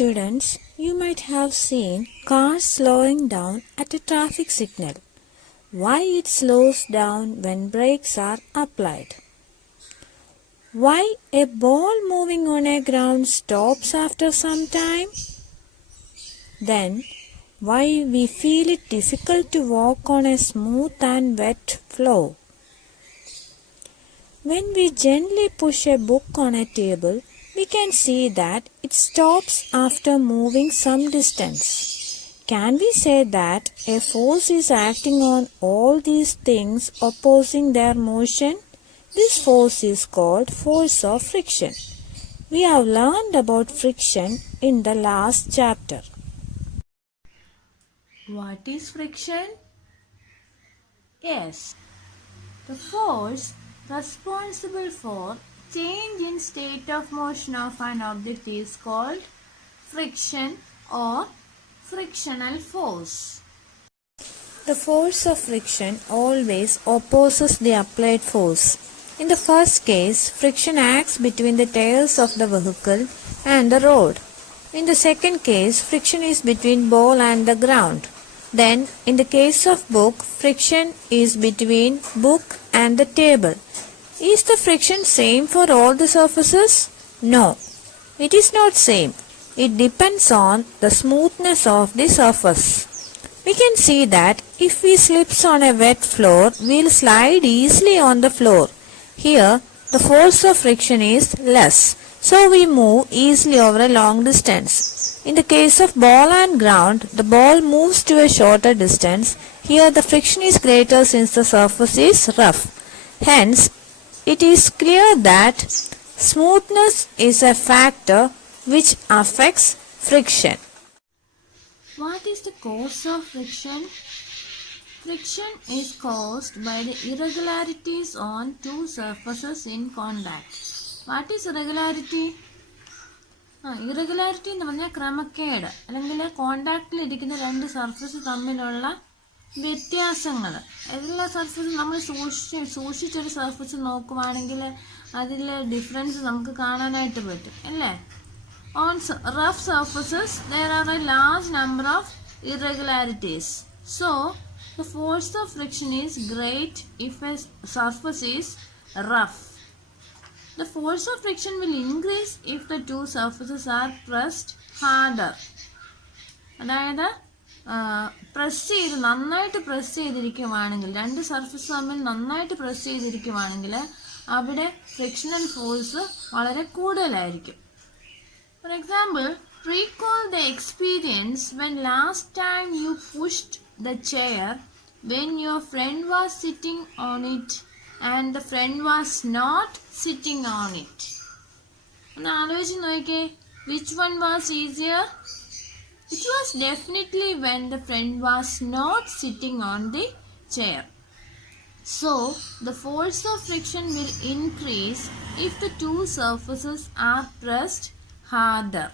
students, you might have seen cars slowing down at a traffic signal. Why it slows down when brakes are applied? Why a ball moving on a ground stops after some time? Then, why we feel it difficult to walk on a smooth and wet floor? When we gently push a book on a table, we can see that it stops after moving some distance. Can we say that a force is acting on all these things opposing their motion? This force is called force of friction. We have learned about friction in the last chapter. What is friction? Yes, the force responsible for change in state of motion of an object is called friction or frictional force. The force of friction always opposes the applied force. In the first case, friction acts between the tires of the vehicle and the road. In the second case, friction is between ball and the ground. Then, in the case of book, friction is between book and the table. Is the friction same for all the surfaces? No, it is not same. It depends on the smoothness of the surface. We can see that if we slips on a wet floor, we will slide easily on the floor. Here, the force of friction is less, so we move easily over a long distance. In the case of ball and ground, the ball moves to a shorter distance. Here, the friction is greater since the surface is rough. Hence, it is clear that smoothness is a factor which affects friction. What is the cause of friction? Friction is caused by the irregularities on two surfaces in contact. What is irregularity? Irregularity എന്ന് പറഞ്ഞാൽ ക്രമക്കേട് അല്ലെങ്കിൽ കോണ്ടാക്റ്റിൽ ഇരിക്കുന്ന രണ്ട് surface തമ്മിലുള്ള വ്യത്യാസങ്ങൾ. എല്ലാ സർഫസും നമ്മൾ സൂക്ഷിച്ചൊരു സർഫസ് നോക്കുവാണെങ്കിൽ അതിൽ ഡിഫറൻസ് നമുക്ക് കാണാനായിട്ട് പറ്റും അല്ലേ? On rough surfaces there are a large number of irregularities. So the force of friction is great if a surface is rough. The force of friction will increase if the two surfaces are pressed harder. അതായത് നന്നായിട്ട് press ചെയ്തിരിക്കുവാണെങ്കിൽ രണ്ട് surface തമ്മിൽ നന്നായിട്ട് press ചെയ്തിരിക്കുവാണെങ്കിൽ അവിടെ frictional force വളരെ കൂടുതലായിരിക്കും. For example, recall the experience when last time you pushed the chair when your friend was sitting on it and the friend was not sitting on it. ഒന്ന് ആലോചിച്ച് നോക്കിയേ, which one was easier? It was definitely when the friend was not sitting on the chair. So, the force of friction will increase if the two surfaces are pressed harder.